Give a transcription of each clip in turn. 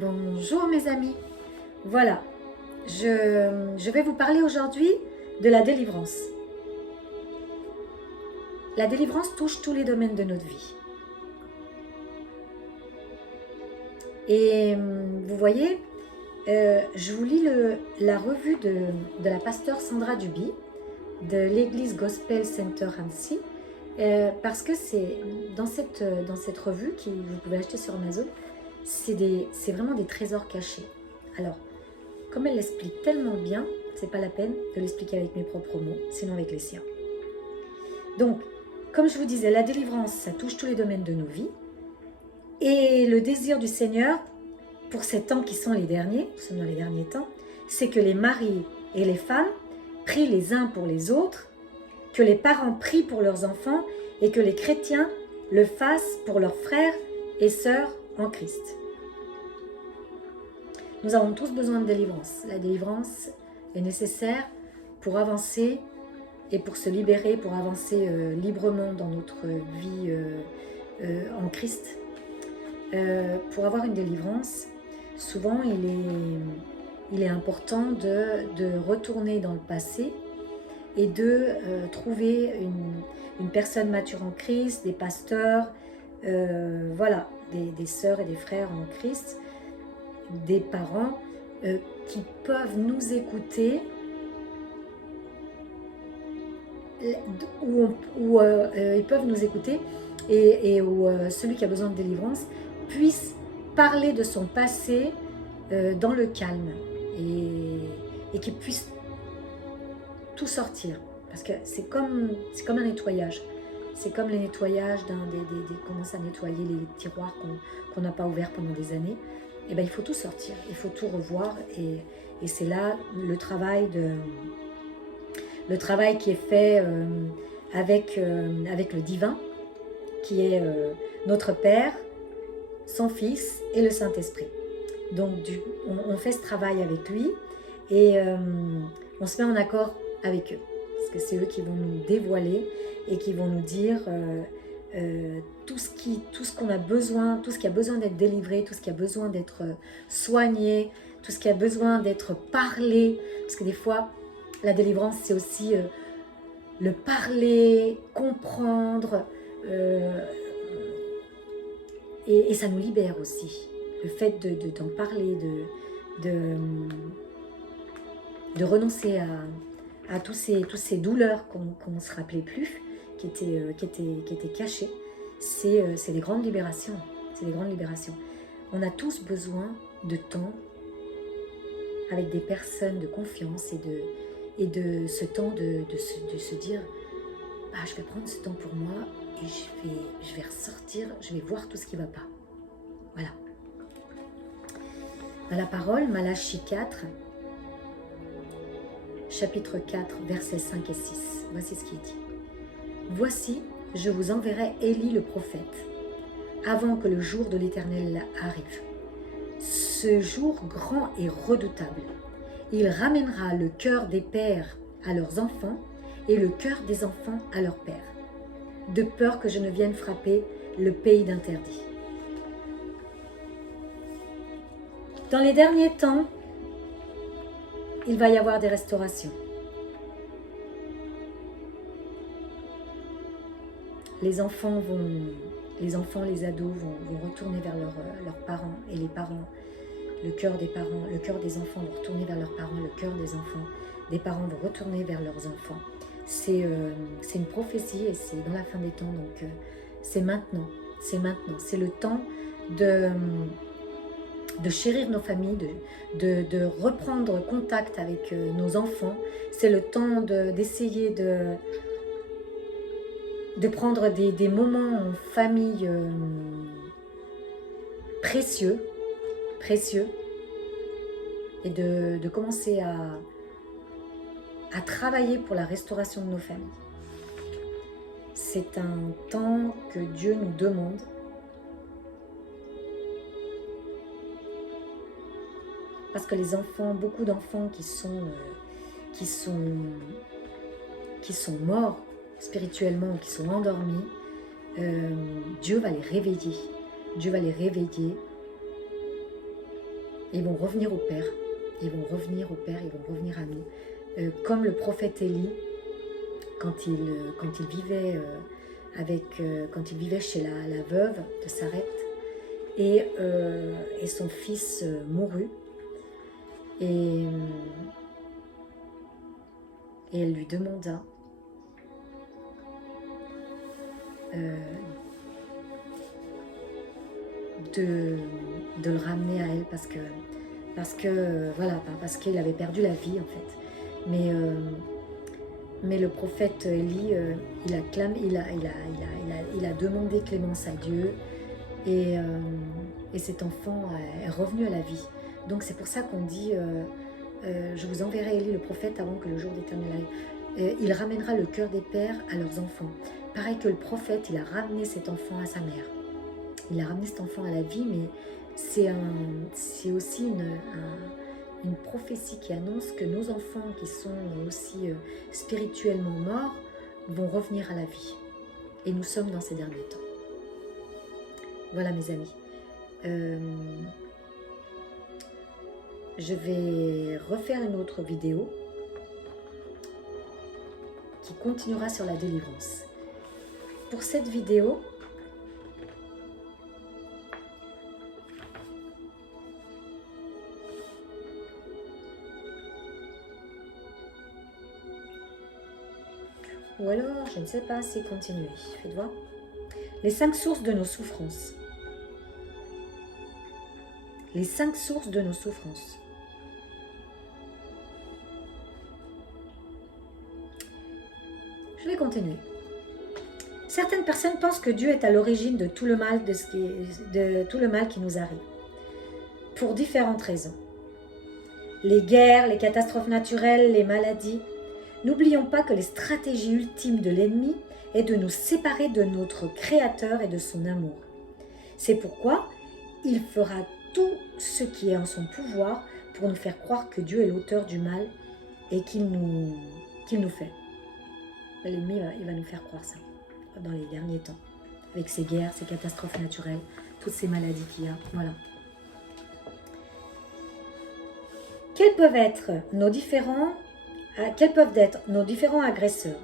Bonjour mes amis, voilà, je vais vous parler aujourd'hui de la délivrance. La délivrance touche tous les domaines de notre vie. Et vous voyez, je vous lis la revue de la pasteure Sandra Duby de l'église Gospel Center Annecy, parce que c'est dans cette revue que vous pouvez acheter sur Amazon, c'est vraiment des trésors cachés. Alors, comme elle l'explique tellement bien, c'est pas la peine de l'expliquer avec mes propres mots, sinon avec les siens. Donc, comme je vous disais, la délivrance, ça touche tous les domaines de nos vies. Et le désir du Seigneur, pour ces temps qui sont les derniers, nous sommes dans les derniers temps, c'est que les maris et les femmes prient les uns pour les autres, que les parents prient pour leurs enfants et que les chrétiens le fassent pour leurs frères et sœurs en Christ. Nous avons tous besoin de délivrance. La délivrance est nécessaire pour avancer et pour se libérer, pour avancer librement dans notre vie en Christ. Pour avoir une délivrance, souvent il est important de retourner dans le passé et de trouver une personne mature en Christ, des pasteurs, voilà, des sœurs et des frères en Christ, des parents qui peuvent nous écouter, où ils peuvent nous écouter et où celui qui a besoin de délivrance puisse parler de son passé dans le calme et qu'il puisse tout sortir, parce que c'est comme un nettoyage. C'est comme le nettoyage commence à nettoyer les tiroirs qu'on n'a pas ouverts pendant des années. Et bien, il faut tout sortir, il faut tout revoir, et c'est là le travail qui est fait avec le divin, qui est notre Père, son Fils et le Saint-Esprit. Donc on fait ce travail avec lui et on se met en accord avec eux, parce que c'est eux qui vont nous dévoiler et qui vont nous dire tout ce qu'on a besoin, tout ce qui a besoin d'être délivré, tout ce qui a besoin d'être soigné, tout ce qui a besoin d'être parlé, parce que des fois la délivrance c'est aussi le parler, comprendre, et ça nous libère aussi, le fait d'en parler, de renoncer à toutes ces douleurs qu'on ne se rappelait plus, qui étaient cachées. C'est des grandes libérations. C'est des grandes libérations. On a tous besoin de temps avec des personnes de confiance et de ce temps de se dire je vais prendre ce temps pour moi et je vais ressortir, je vais voir tout ce qui ne va pas. Voilà. Dans la parole, Malachie 4, chapitre 4, versets 5 et 6. Voici ce qui est dit. Voici, je vous enverrai Élie le prophète, avant que le jour de l'Éternel arrive. Ce jour grand et redoutable, il ramènera le cœur des pères à leurs enfants et le cœur des enfants à leurs pères, de peur que je ne vienne frapper le pays d'interdit. Dans les derniers temps, il va y avoir des restaurations. Les enfants, les ados vont retourner vers leurs parents, et les parents, le cœur des enfants vont retourner vers leurs parents, le cœur des enfants, des parents vont retourner vers leurs enfants. C'est une prophétie et c'est dans la fin des temps, donc c'est maintenant, c'est le temps de chérir nos familles, de reprendre contact avec nos enfants. C'est le temps d'essayer de prendre des moments en famille précieux, et de commencer à travailler pour la restauration de nos familles. C'est un temps que Dieu nous demande parce que les enfants, beaucoup d'enfants qui sont morts spirituellement, qui sont endormis, Dieu va les réveiller. Dieu va les réveiller Ils vont revenir au Père. Ils vont revenir au Père, ils vont revenir à nous. Comme le prophète Élie, quand il vivait quand il vivait chez la veuve de Sarepte, et son fils mourut, et elle lui demanda de le ramener à elle parce que voilà, parce qu'il avait perdu la vie en fait. Mais le prophète Élie, il a demandé clémence à Dieu, et cet enfant est revenu à la vie. Donc c'est pour ça qu'on dit je vous enverrai Élie le prophète avant que le jour d'Éternel aille. Il ramènera le cœur des pères à leurs enfants. Pareil que le prophète, il a ramené cet enfant à sa mère. Il a ramené cet enfant à la vie, mais c'est aussi une prophétie qui annonce que nos enfants qui sont aussi spirituellement morts vont revenir à la vie. Et nous sommes dans ces derniers temps. Voilà mes amis. Je vais refaire une autre vidéo qui continuera sur la délivrance. Pour cette vidéo, ou alors, je ne sais pas si continuer. Faites voir. Les 5 sources de nos souffrances. Les 5 sources de nos souffrances. Je vais continuer. Certaines personnes pensent que Dieu est à l'origine de tout le mal tout le mal qui nous arrive. Pour différentes raisons. Les guerres, les catastrophes naturelles, les maladies. N'oublions pas que les stratégies ultimes de l'ennemi est de nous séparer de notre Créateur et de son amour. C'est pourquoi il fera tout ce qui est en son pouvoir pour nous faire croire que Dieu est l'auteur du mal et qu'il nous fait. L'ennemi, il va nous faire croire ça dans les derniers temps, avec ces guerres, ces catastrophes naturelles, toutes ces maladies qu'il y a. Voilà. Quels peuvent être nos différents agresseurs?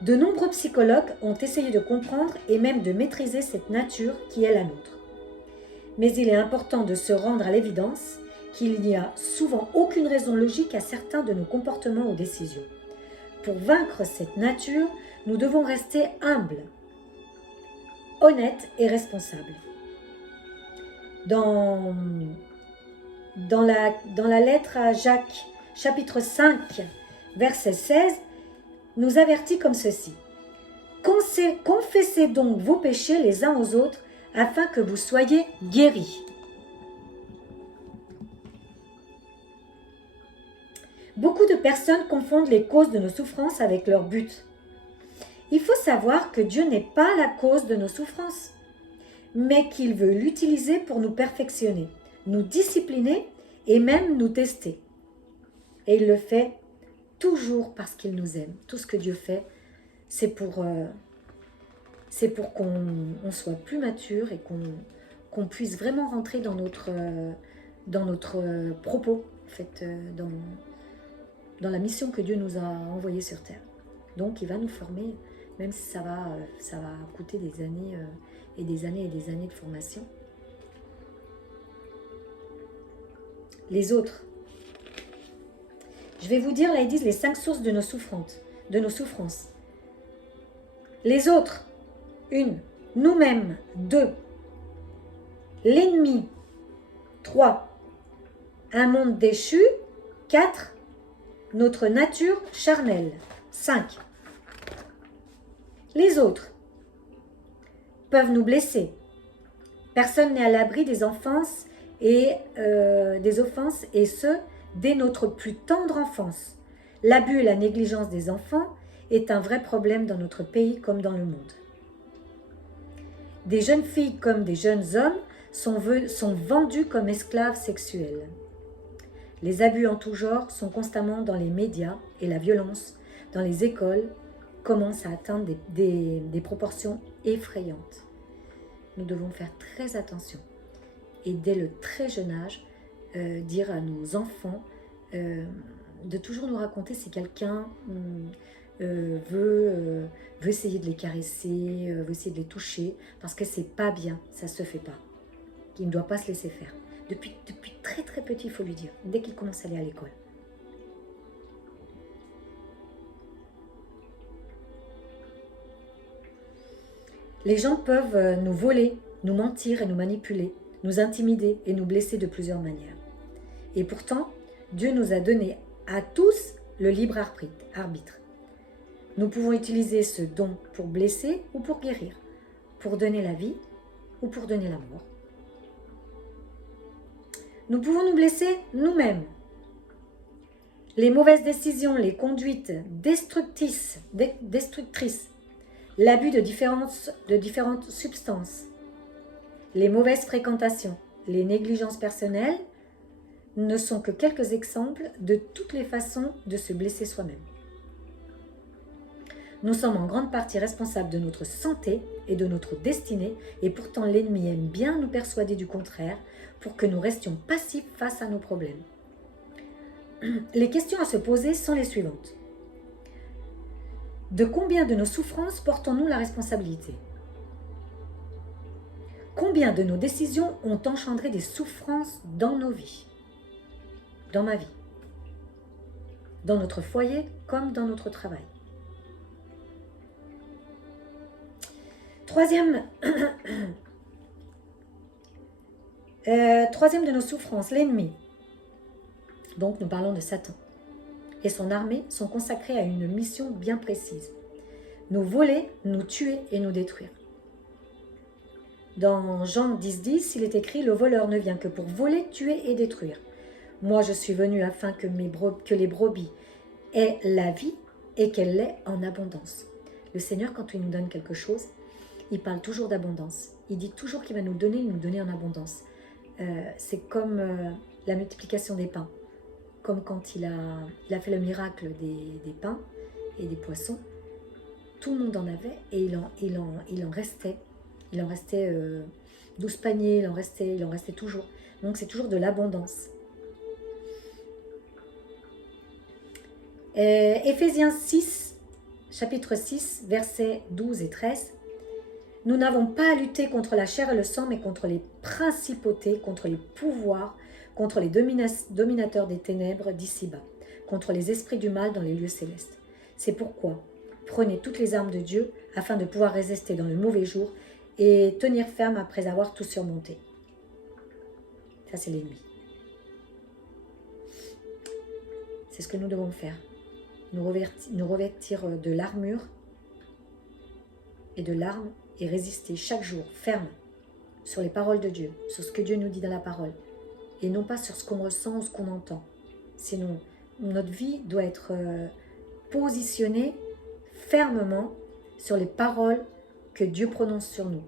De nombreux psychologues ont essayé de comprendre et même de maîtriser cette nature qui est la nôtre. Mais il est important de se rendre à l'évidence qu'il n'y a souvent aucune raison logique à certains de nos comportements ou décisions. Pour vaincre cette nature, nous devons rester humbles, honnêtes et responsables. Dans la lettre à Jacques, chapitre 5, verset 16, nous avertit comme ceci. Confessez donc vos péchés les uns aux autres afin que vous soyez guéris. Beaucoup de personnes confondent les causes de nos souffrances avec leur but. Il faut savoir que Dieu n'est pas la cause de nos souffrances, mais qu'il veut l'utiliser pour nous perfectionner, nous discipliner et même nous tester. Et il le fait toujours parce qu'il nous aime. Tout ce que Dieu fait, c'est pour qu'on soit plus mature et qu'on puisse vraiment rentrer dans notre propos, en fait, dans la mission que Dieu nous a envoyée sur terre. Donc il va nous former, même si ça va coûter des années et des années et des années de formation. Les autres. Je vais vous dire, là ils disent les 5 sources de nos souffrances. Les autres. 1. Nous-mêmes. 2. L'ennemi. 3. Un monde déchu. 4. Notre nature charnelle. 5. Les autres peuvent nous blesser. Personne n'est à l'abri des offenses et ce, dès notre plus tendre enfance. L'abus et la négligence des enfants est un vrai problème dans notre pays comme dans le monde. Des jeunes filles comme des jeunes hommes sont vendus comme esclaves sexuels. Les abus en tout genre sont constamment dans les médias et la violence dans les écoles commence à atteindre des proportions effrayantes. Nous devons faire très attention et dès le très jeune âge, dire à nos enfants de toujours nous raconter si quelqu'un veut essayer de les caresser, veut essayer de les toucher, parce que c'est pas bien, ça se fait pas. Il ne doit pas se laisser faire. Depuis très très petit, il faut lui dire, dès qu'il commence à aller à l'école. Les gens peuvent nous voler, nous mentir et nous manipuler, nous intimider et nous blesser de plusieurs manières. Et pourtant, Dieu nous a donné à tous le libre arbitre. Nous pouvons utiliser ce don pour blesser ou pour guérir, pour donner la vie ou pour donner la mort. Nous pouvons nous blesser nous-mêmes. Les mauvaises décisions, les conduites destructrices, l'abus de différentes substances, les mauvaises fréquentations, les négligences personnelles ne sont que quelques exemples de toutes les façons de se blesser soi-même. Nous sommes en grande partie responsables de notre santé et de notre destinée, et pourtant l'ennemi aime bien nous persuader du contraire pour que nous restions passifs face à nos problèmes. Les questions à se poser sont les suivantes. De combien de nos souffrances portons-nous la responsabilité? Combien de nos décisions ont engendré des souffrances dans nos vies? Dans ma vie, dans notre foyer comme dans notre travail. Troisième de nos souffrances, l'ennemi. Donc nous parlons de Satan. Et son armée sont consacrés à une mission bien précise. Nous voler, nous tuer et nous détruire. Dans Jean 10,10, il est écrit « Le voleur ne vient que pour voler, tuer et détruire. Moi, je suis venu afin que les brebis aient la vie et qu'elle l'ait en abondance. » Le Seigneur, quand il nous donne quelque chose, il parle toujours d'abondance. Il dit toujours qu'il va nous donner en abondance. C'est comme la multiplication des pains. Comme quand il a fait le miracle des pains et des poissons. Tout le monde en avait et il en restait. Il en restait 12 paniers, il en restait toujours. Donc c'est toujours de l'abondance. Éphésiens 6, chapitre 6, versets 12 et 13. Nous n'avons pas à lutter contre la chair et le sang, mais contre les principautés, contre les pouvoirs, contre les dominateurs des ténèbres d'ici-bas, contre les esprits du mal dans les lieux célestes. C'est pourquoi prenez toutes les armes de Dieu afin de pouvoir résister dans le mauvais jour et tenir ferme après avoir tout surmonté. Ça, c'est l'ennemi. C'est ce que nous devons faire. Nous revêtir de l'armure et de l'arme et résister chaque jour ferme sur les paroles de Dieu, sur ce que Dieu nous dit dans la parole, et non pas sur ce qu'on ressent ou ce qu'on entend. Sinon, notre vie doit être positionnée fermement sur les paroles que Dieu prononce sur nous.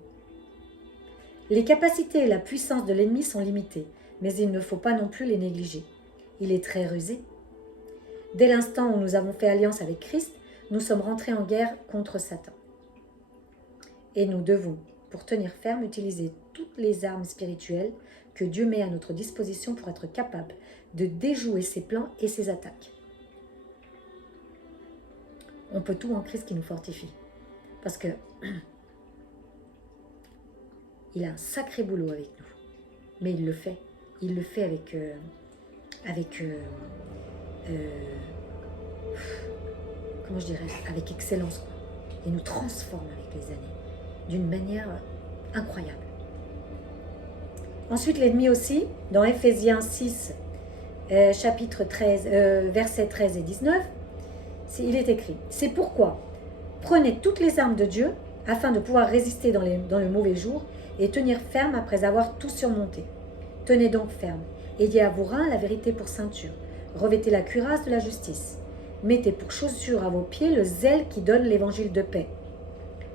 Les capacités et la puissance de l'ennemi sont limitées, mais il ne faut pas non plus les négliger. Il est très rusé. Dès l'instant où nous avons fait alliance avec Christ, nous sommes rentrés en guerre contre Satan. Et nous devons, pour tenir ferme, utiliser toutes les armes spirituelles que Dieu met à notre disposition pour être capable de déjouer ses plans et ses attaques. On peut tout en Christ qui nous fortifie. Parce que il a un sacré boulot avec nous. Mais il le fait. Il le fait comment je dirais, avec excellence, quoi. Il nous transforme avec les années d'une manière incroyable. Ensuite, l'ennemi aussi, dans Éphésiens 6, chapitre 13, versets 13 et 19, il est écrit « C'est pourquoi prenez toutes les armes de Dieu afin de pouvoir résister dans le mauvais jour et tenir ferme après avoir tout surmonté. Tenez donc ferme, ayez à vos reins la vérité pour ceinture, revêtez la cuirasse de la justice, mettez pour chaussure à vos pieds le zèle qui donne l'évangile de paix.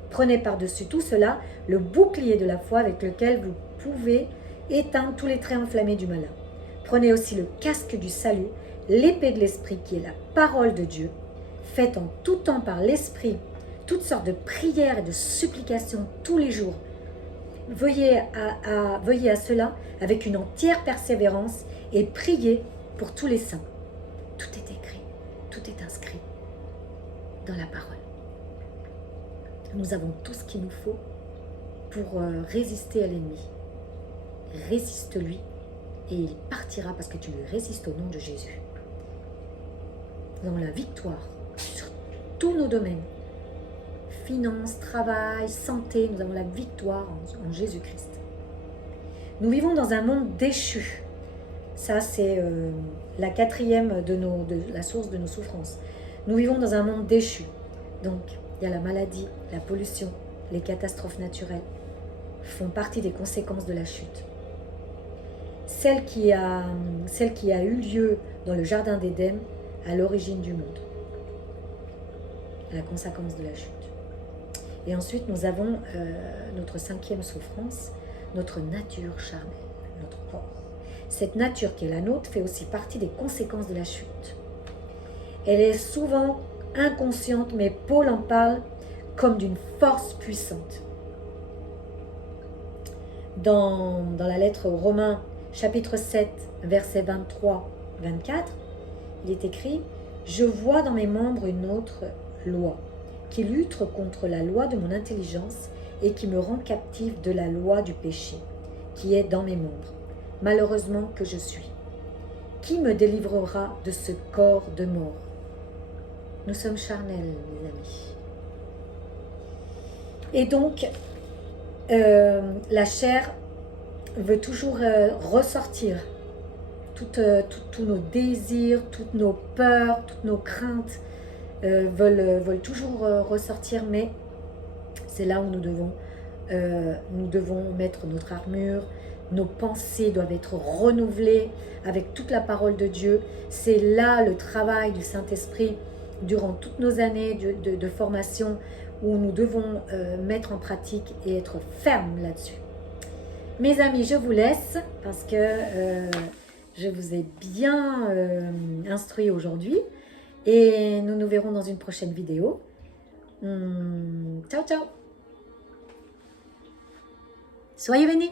Prenez par-dessus tout cela le bouclier de la foi avec lequel vous pouvez éteindre tous les traits enflammés du malin. Prenez aussi le casque du salut, l'épée de l'esprit qui est la parole de Dieu. Faites en tout temps par l'esprit toutes sortes de prières et de supplications tous les jours. Veuillez à cela avec une entière persévérance et priez pour tous les saints. Tout est écrit, tout est inscrit dans la parole. Nous avons tout ce qu'il nous faut pour résister à l'ennemi. Résiste-lui et il partira parce que tu lui résistes au nom de Jésus. Nous avons la victoire sur tous nos domaines. Finances, travail, santé, nous avons la victoire en Jésus-Christ. Nous vivons dans un monde déchu. Ça, c'est la quatrième de la source de nos souffrances. Nous vivons dans un monde déchu. Donc, il y a la maladie, la pollution, les catastrophes naturelles font partie des conséquences de la chute. Celle qui a eu lieu dans le jardin d'Éden à l'origine du monde. La conséquence de la chute. Et ensuite, nous avons notre cinquième souffrance, notre nature charnelle, notre corps. Cette nature qui est la nôtre fait aussi partie des conséquences de la chute. Elle est souvent inconsciente, mais Paul en parle comme d'une force puissante. Dans la lettre aux Romains, chapitre 7, versets 23-24, il est écrit « Je vois dans mes membres une autre loi, qui lutte contre la loi de mon intelligence et qui me rend captive de la loi du péché, qui est dans mes membres. Malheureusement que je suis. Qui me délivrera de ce corps de mort ?» Nous sommes charnels, mes amis. Et donc, la chair veut toujours ressortir. Tous nos désirs, toutes nos peurs, toutes nos craintes veulent toujours ressortir, mais c'est là où nous devons mettre notre armure. Nos pensées doivent être renouvelées avec toute la parole de Dieu. C'est là le travail du Saint-Esprit durant toutes nos années de formation où nous devons mettre en pratique et être fermes là-dessus. Mes amis, je vous laisse parce que je vous ai bien instruit aujourd'hui et nous nous verrons dans une prochaine vidéo. Ciao, ciao! Soyez bénis!